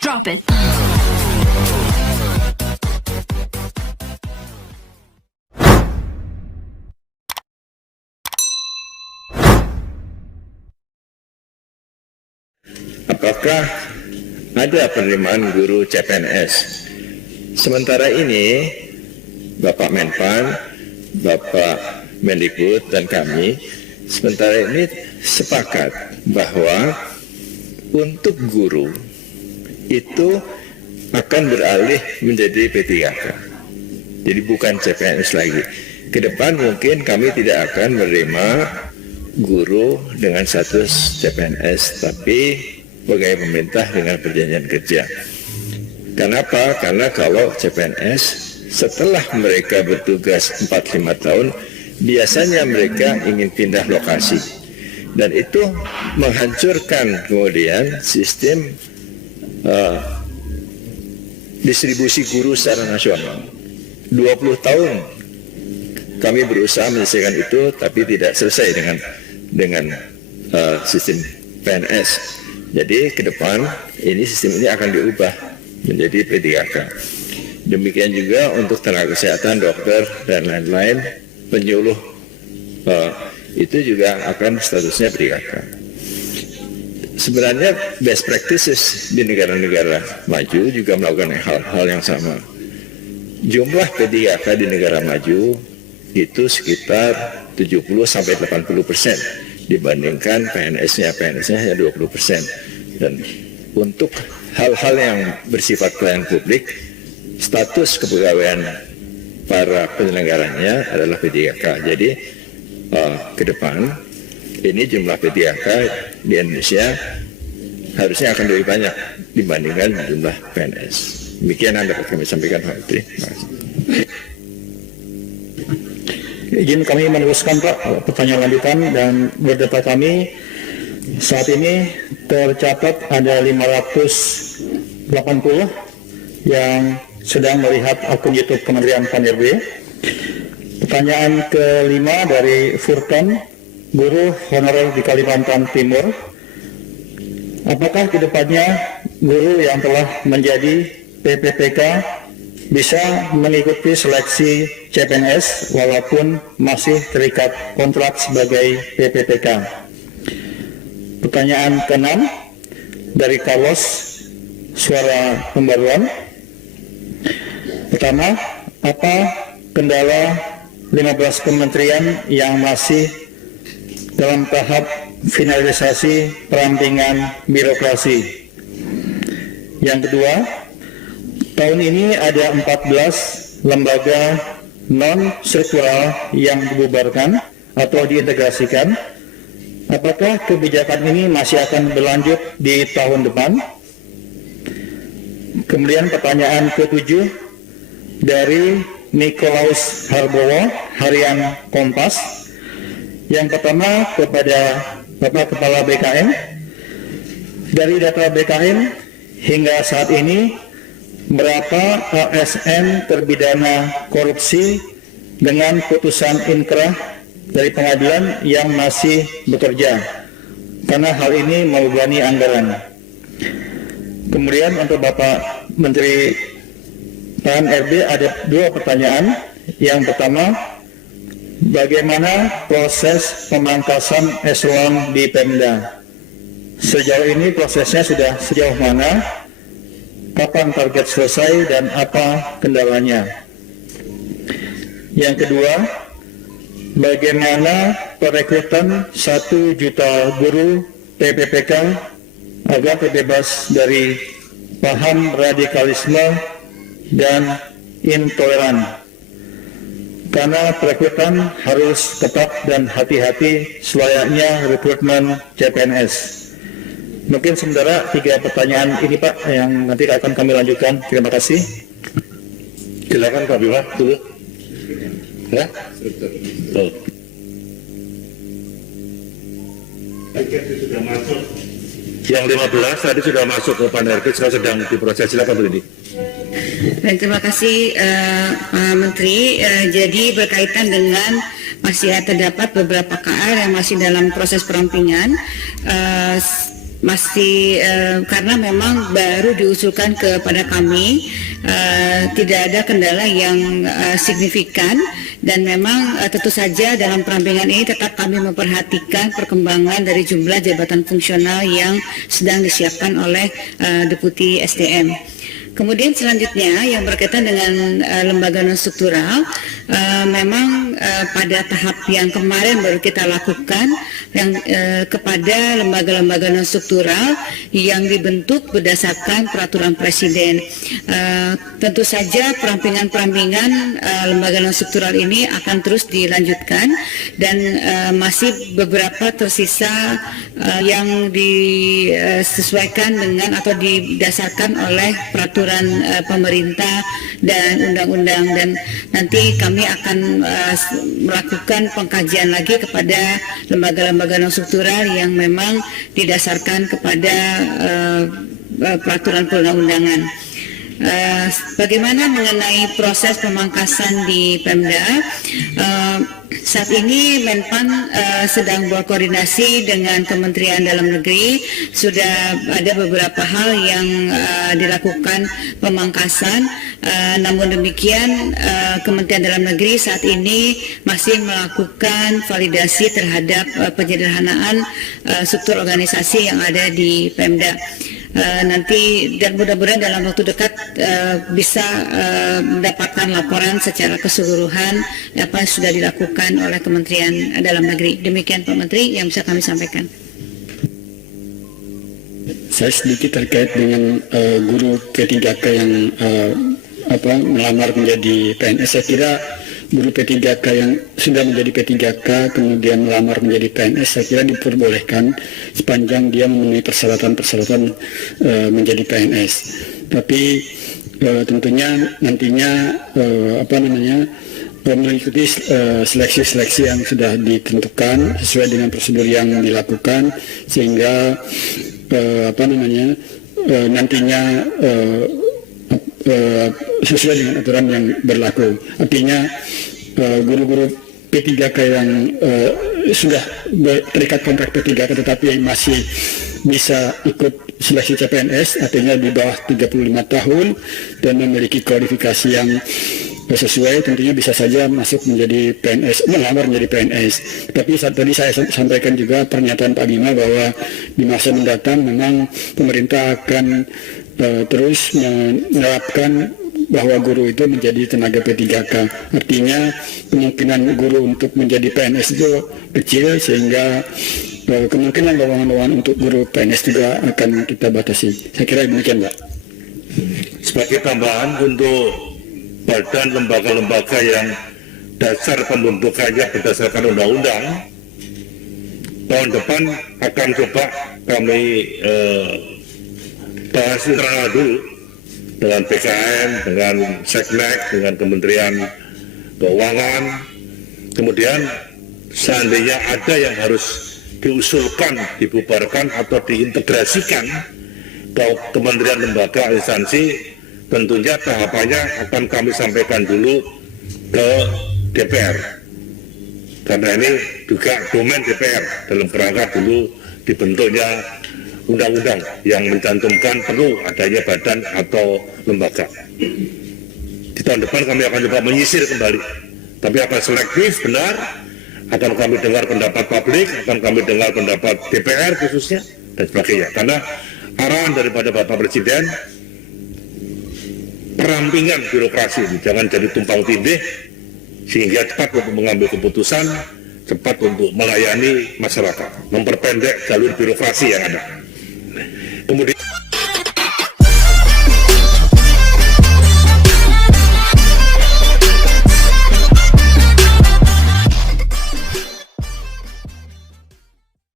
Drop it. Apakah ada penerimaan guru CPNS? Sementara ini, Bapak Menpan, Bapak Mendikbud, dan kami sementara ini sepakat bahwa untuk guru itu akan beralih menjadi P3K. Jadi bukan CPNS lagi. Ke depan mungkin kami tidak akan menerima guru dengan status CPNS, tapi pegawai pemerintah dengan perjanjian kerja. Kenapa? Karena kalau CPNS setelah mereka bertugas 4-5 tahun, biasanya mereka ingin pindah lokasi. Dan itu menghancurkan kemudian sistem distribusi guru secara nasional. 20 tahun kami berusaha menyelesaikan itu, tapi tidak selesai dengan sistem PNS. Jadi ke depan ini sistem ini akan diubah menjadi P3K. Demikian juga untuk tenaga kesehatan, dokter, dan lain-lain, penyuluh itu juga akan statusnya P3K. Sebenarnya best practices di negara-negara maju juga melakukan hal-hal yang sama. Jumlah P3K di negara maju itu sekitar 70-80% dibandingkan PNS-nya hanya 20%. Dan untuk hal-hal yang bersifat pelayanan publik, status kepegawaian para penyelenggaranya adalah P3K. Jadi ke depan ini jumlah P3K di Indonesia harusnya akan lebih banyak dibandingkan jumlah PNS. Demikian yang dapat kami sampaikan, Pak Menteri. Izin kami meneruskan, Pak, pertanyaan lanjutan, dan berdata kami saat ini tercatat ada 580 yang sedang melihat akun YouTube Kementerian Pan-RB. Pertanyaan kelima dari Furkan, guru honorer di Kalimantan Timur. Apakah kedepannya guru yang telah menjadi PPPK bisa mengikuti seleksi CPNS walaupun masih terikat kontrak sebagai PPPK? Pertanyaan keenam dari Carlos, Suara Pembaruan. Pertama, apa kendala 15 kementerian yang masih dalam tahap finalisasi perampingan birokrasi? Yang kedua, tahun ini ada 14 lembaga non-struktural yang dibubarkan atau diintegrasikan. Apakah kebijakan ini masih akan berlanjut di tahun depan? Kemudian pertanyaan ke-7 dari Nikolaus Harbowo, Harian Kompas. Yang pertama kepada Bapak Kepala BKN. Dari data BKN hingga saat ini, berapa ASN terpidana korupsi dengan putusan inkrah dari pengadilan yang masih bekerja? Karena hal ini membebani anggaran. Kemudian untuk Bapak Menteri Pan-RB ada 2 pertanyaan. Yang pertama, bagaimana proses pemangkasan eselon di Pemda? Sejauh ini prosesnya sudah sejauh mana? Kapan target selesai dan apa kendalanya? Yang kedua, bagaimana perekrutan 1 juta guru PPPK agar terbebas dari paham radikalisme dan intoleran? Karena perekrutan harus ketat dan hati-hati selayaknya rekrutmen CPNS. Mungkin sementara 3 pertanyaan ini, Pak, yang nanti akan kami lanjutkan. Terima kasih. Silakan Pak Bima dulu. Ya? Oh. Sudah masuk. Yang 15 tadi sudah masuk ke Pan-RB, sekarang sedang diproses. Silakan Bu Lidi. Baik, terima kasih Pak Menteri. Jadi berkaitan dengan masih terdapat beberapa KR yang masih dalam proses perampingan. masih karena memang baru diusulkan kepada kami, tidak ada kendala yang signifikan, dan memang tentu saja dalam perampingan ini tetap kami memperhatikan perkembangan dari jumlah jabatan fungsional yang sedang disiapkan oleh Deputi SDM. Kemudian selanjutnya yang berkaitan dengan lembaga non struktural, memang pada tahap yang kemarin baru kita lakukan yang kepada lembaga-lembaga non struktural yang dibentuk berdasarkan peraturan presiden. Tentu saja perampingan-perampingan lembaga non struktural ini akan terus dilanjutkan, dan masih beberapa tersisa yang disesuaikan dengan atau didasarkan oleh peraturan pemerintah dan undang-undang, dan nanti kami akan melakukan pengkajian lagi kepada lembaga-lembaga non struktural yang memang didasarkan kepada peraturan perundang-undangan. Bagaimana mengenai proses pemangkasan di Pemda? Saat ini Menpan sedang berkoordinasi dengan Kementerian Dalam Negeri. Sudah ada beberapa hal yang dilakukan pemangkasan. Namun demikian, Kementerian Dalam Negeri saat ini masih melakukan validasi terhadap penyederhanaan struktur organisasi yang ada di Pemda. Nanti dan mudah-mudahan dalam waktu dekat bisa mendapatkan laporan secara keseluruhan apa yang sudah dilakukan oleh Kementerian Dalam Negeri. Demikian Pak Menteri yang bisa kami sampaikan. Saya sedikit terkait dengan guru P3K yang melamar menjadi PNS. Saya kira guru P3K yang sudah menjadi P3K kemudian melamar menjadi PNS, saya kira diperbolehkan sepanjang dia memenuhi persyaratan-persyaratan menjadi PNS. Tapi tentunya nantinya mengikuti seleksi-seleksi yang sudah ditentukan sesuai dengan prosedur yang dilakukan, sehingga nantinya sesuai dengan aturan yang berlaku. Artinya guru-guru P3K yang sudah terikat kontrak P3K tetapi masih bisa ikut seleksi CPNS, artinya di bawah 35 tahun dan memiliki kualifikasi yang sesuai, tentunya bisa saja masuk menjadi PNS, melamar menjadi PNS. Tapi tadi saya sampaikan juga pernyataan Pak Bima bahwa di masa mendatang memang pemerintah akan terus menerapkan bahwa guru itu menjadi tenaga P3K. Artinya kemungkinan guru untuk menjadi PNS itu kecil, sehingga kemungkinan lowongan-lowongan untuk guru PNS juga akan kita batasi. Saya kira demikian, Pak. Sebagai tambahan untuk badan lembaga-lembaga yang dasar pembentukannya berdasarkan undang-undang, tahun depan akan coba kami bahas internal dulu dengan PKN, dengan Seknek, dengan Kementerian Keuangan. Kemudian seandainya ada yang harus diusulkan, dibubarkan atau diintegrasikan ke kementerian, lembaga, instansi, tentunya tahapannya akan kami sampaikan dulu ke DPR. Karena ini juga domain DPR dalam kerangka dulu dibentuknya undang-undang yang mencantumkan perlu adanya badan atau lembaga. Di tahun depan kami akan coba menyisir kembali. Tapi akan selektif, benar, akan kami dengar pendapat publik, akan kami dengar pendapat DPR khususnya, dan sebagainya. Karena arahan daripada Bapak Presiden, perampingan birokrasi ini jangan jadi tumpang tindih, sehingga cepat untuk mengambil keputusan, cepat untuk melayani masyarakat, memperpendek jalur birokrasi yang ada. Kemudian